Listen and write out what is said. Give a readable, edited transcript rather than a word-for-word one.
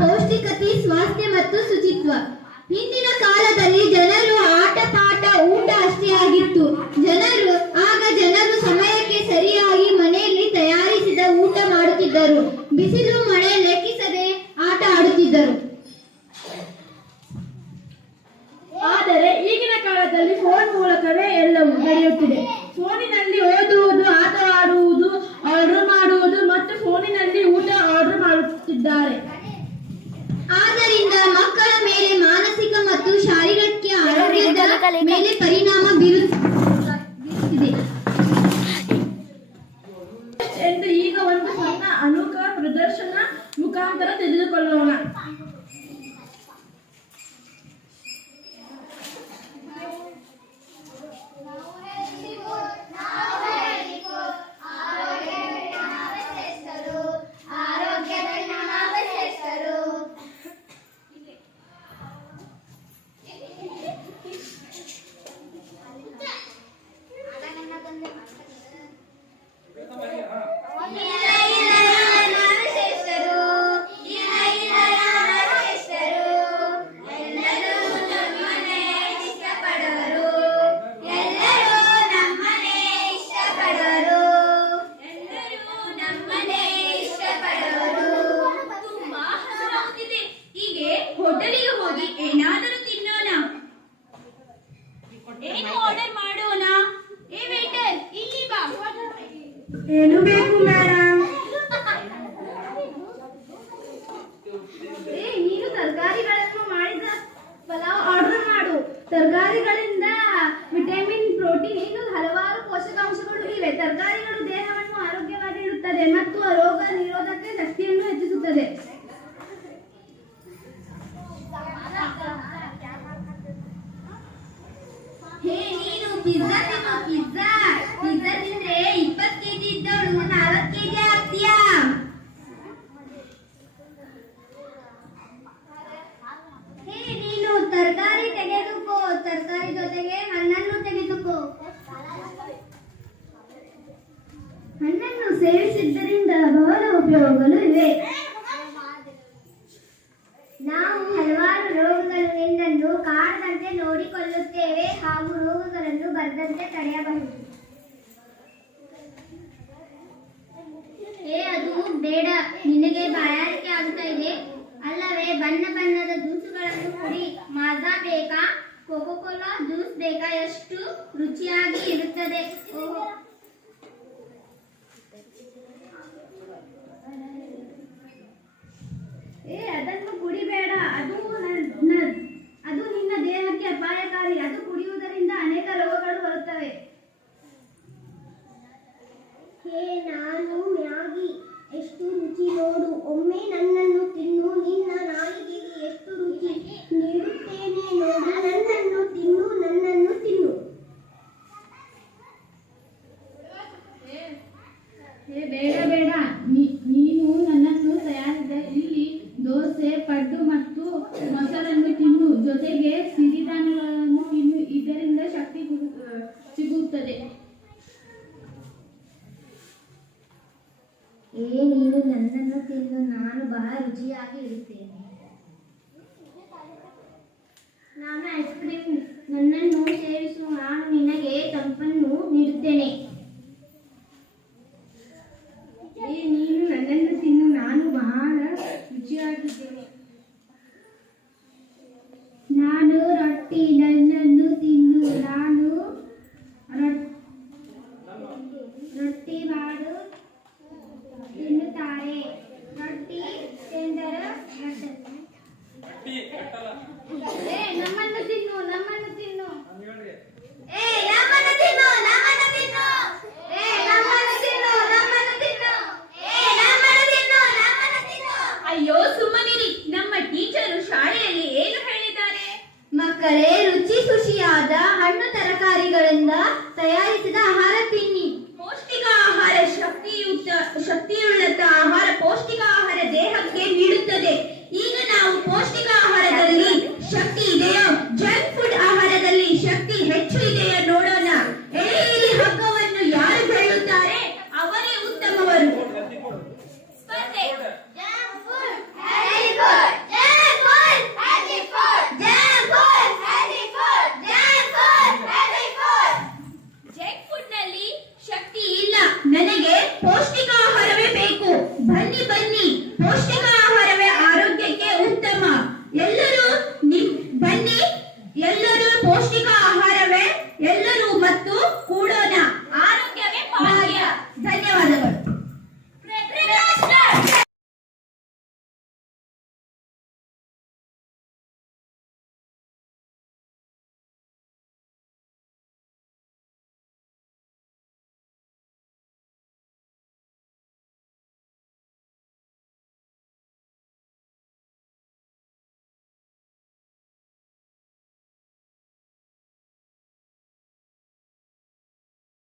ಪೌಷ್ಟಿಕತೆ, ಸ್ವಾಸ್ಥ್ಯ ಮತ್ತು ಶುಚಿತ್ವ. ಹಿಂದಿನ ಕಾಲದಲ್ಲಿ ಜನರು ಆಟ ಪಾಠ ಊಟ ಅಷ್ಟೇ ಆಗಿತ್ತು. ಜನರು ಸಮಯಕ್ಕೆ ಸರಿಯಾಗಿ ಮನೆಯಲ್ಲಿ ತಯಾರಿಸಿದ ಊಟ ಮಾಡುತ್ತಿದ್ದರು. ಬಿಸಿಲು ಮಳೆ ಲೆಕ್ಕಿಸದೆ ಆಟ ಆಡುತ್ತಿದ್ದರು. ಆದರೆ ಈಗಿನ ಕಾಲದಲ್ಲಿ ಫೋನ್ ಮೂಲಕವೇ ಎಲ್ಲವೂ ನಡೆಯುತ್ತಿದೆ. ಫೋನಿನಲ್ಲಿ ಓದುವುದು, ಆಟ ಆಡುವುದು, ಆರ್ಡರ್ ಮಾಡುವುದು ಮತ್ತು ಫೋನಿನಲ್ಲಿ ಊಟ ಆರ್ಡರ್ ಮಾಡುತ್ತಿದ್ದಾರೆ. ಆದ್ದರಿಂದ ಮಕ್ಕಳ ಮೇಲೆ ಮಾನಸಿಕ ಮತ್ತು ಶಾರೀರಿಕ ಆರೋಗ್ಯದ ಮೇಲೆ ಪರಿಣಾಮ ಬೀರುತ್ತಿದೆ ಎಂದು ಈಗ ಒಂದು ಸಣ್ಣ ಅನುಕ ಪ್ರದರ್ಶನ ಮುಖಾಂತರ ತಿಳಿದುಕೊಳ್ಳೋಣ. ಹೋಟೆಲಿಗೆ ಹೋಗಿ ಏನಾದರೂ ತಿನ್ನೋಣ. ಏನು ಆರ್ಡರ್ ಮಾಡೋಣ? ಏ ವೇಟರ್, ಇಲ್ಲಿ ಬಾ. ಏನು ಬೇಕು ಮೇಡಮ್? ನೀನು ತರಕಾರಿಗಳನ್ನು ಮಾಡಿದ ಪಲಾವ್ ಆರ್ಡರ್ ಮಾಡು. ತರಕಾರಿಗಳಿಂದ ವಿಟಮಿನ್, ಪ್ರೋಟೀನ್ ಇನ್ನೂ ಹಲವಾರು ಪೋಷಕಾಂಶಗಳು ಇವೆ. ತರಕಾರಿಗಳು ದೇಹವನ್ನು ಆರೋಗ್ಯವಾಗಿ ಇಡುತ್ತದೆ ಮತ್ತು ರೋಗ ನಿರೋಧಕ ಶಕ್ತಿಯನ್ನು ಹೆಚ್ಚಿಸುತ್ತದೆ. ನೀನು ಪಿಜ್ಜಾ ತಿಂದ್ರೆ 20 ಕೆಜಿ ಇದ್ದವಳು 4 ಕೆಜಿ ಆಗ್ತೀಯಾ? ನೀನು ತರಕಾರಿ ತೆಗೆದುಕೋ. ತರಕಾರಿ ಜೊತೆಗೆ ಹಣ್ಣನ್ನು ತೆಗೆದುಕೋ. ಹಣ್ಣನ್ನು ಸೇವಿಸಿದ್ದರಿಂದ ಬಹಳ ಉಪಯೋಗಗಳು ಇವೆ. ನಾವು ಹಲವಾರು ರೋಗಗಳನ್ನು ಕಾಡದಂತೆ ನೋಡಿಕೊಳ್ಳುತ್ತೇವೆ ಹಾಗೂ ರೋಗಗಳನ್ನು ಬರದಂತೆ ತಡೆಯಬಹುದು. ಅದು ಬೇಡ, ನಿನಗೆ ಬಾಯಾರಿಕೆ ಆಗ್ತಾ ಇದೆ ಅಲ್ಲವೇ? ಬಣ್ಣ ಬಣ್ಣದ ಜ್ಯೂಸುಗಳನ್ನು ಕುಡಿ. ಮಾಜಾ ಬೇಕಾ, ಕೋಕೋ ಕೋಲಾ ಜ್ಯೂಸ್ ಬೇಕಾ? ಎಷ್ಟು ರುಚಿಯಾಗಿ ಇರುತ್ತದೆ. ಅದನ್ನು ಕುಡಿಬೇಡ, ಅದು ನಿನ್ನ ದೇಹಕ್ಕೆ ಅಪಾಯಕಾರಿ. ಅದು ಕುಡಿಯುವುದರಿಂದ ಅನೇಕ ರೋಗಗಳು ಬರುತ್ತವೆ. ನಾನು ಮ್ಯಾಗಿ ಎಷ್ಟು ರುಚಿ ನೋಡು. ಒಮ್ಮೆ ನನ್ನನ್ನು ತಿನ್ನು. ನಿನ್ನ ನಾಲಿಗೆಗೆ ಎಷ್ಟು ರುಚಿ ನೀಡುತ್ತೇನೆ ನೋಡು. ನನ್ನನ್ನು ತಿನ್ನು, ನನ್ನನ್ನು ತಿನ್ನು. ಬೇಡ ಬೇಡ, ನೀನು ನನ್ನನ್ನು ತಯಾರಿಸಿದ ಇಲ್ಲಿ ದೋಸೆ, ಪಡ್ಡು ಮತ್ತು ಮೊಸರನ್ನು ತಿನ್ನು. ಜೊತೆಗೆ ಸಿರಿಧಾನ್ಯಗಳನ್ನು ತಿನ್ನು. ಇದರಿಂದ ಶಕ್ತಿ ಸಿಗುತ್ತದೆ. ನೀನು ನನ್ನನ್ನು ತಿನ್ನು, ನಾನು ಬಹಳ ರುಚಿಯಾಗಿ ಇರುತ್ತೇನೆ. ನಾನು ಐಸ್ ಕ್ರೀಮ್, ನನ್ನನ್ನು ಸೇವಿಸು. ನಾನು ನಿನಗೆ ತಂಪನ್ನು ನೀಡುತ್ತೇನೆ. ನೀನು ನನ್ನನ್ನು ತಿನ್ನು, ನಾನು ಬಹಳ ರುಚಿಯಾಗಿದ್ದೇನೆ. ನಾನು ರೊಟ್ಟಿ, ನನ್ನನ್ನು ತಿನ್ನು. ನಾನು ರೊಟ್ಟಿ ಮಾಡು ತಿನ್ನುತ್ತಾರೆ. ರೊಟ್ಟಿ ತಿಂದರೆ ನಮ್ಮನ್ನು ತಿನ್ನು, ನಮ್ಮನ್ನು ತಿನ್ನು. ನಮ್ಮನ್ನು ತಿನ್ನು, ನಮ್ಮನ್ನು ತಿನ್ನು. ನಮ್ಮನ್ನು ತಿನ್ನು, ನಮ್ಮನ್ನು ತಿನ್ನು. ನಮ್ಮನ್ನು ತಿನ್ನು, ನಮ್ಮನ್ನು ತಿನ್ನು. ಅಯ್ಯೋ ಸುಮ್ಮನಿರಿ, ನಮ್ಮ ಟೀಚರು ಶಾಲೆಯಲ್ಲಿ ಏನು ಹೇಳಿದ್ದಾರೆ? ಮಕ್ಕಳೇ, ರುಚಿ ಖುಷಿಯಾದ ಹಣ್ಣು ತರಕಾರಿಗಳಿಂದ ತಯಾರಿಸಿದ ಆಹಾರ ತಿನ್ನಿ. ಪೌಷ್ಟಿಕ ಆಹಾರ ಶಕ್ತಿಯುಳ್ಳ ಆಹಾರ, ಪೌಷ್ಟಿಕ ಆಹಾರ ದೇಹಕ್ಕೆ ನೀಡುತ್ತದೆ. ಈಗ ನಾವು ಪೌಷ್ಟಿಕ ಆಹಾರದಲ್ಲಿ ಶಕ್ತಿ ಇದೆಯೋ, ಜಂಕ್ ಫುಡ್ ಆಹಾರದಲ್ಲಿ ಶಕ್ತಿ ಹೆಚ್ಚು ಇದೆಯೋ ನೋಡೋಣ. ಈ ಹಗ್ಗವನ್ನು ಯಾರು ಬೆಳೆಯುತ್ತಾರೆ ಅವರೇ ಉತ್ತಮವರು. Very good. ಬನ್ನಿ ಬನ್ನಿ, ಪೌಷ್ಟಿಕ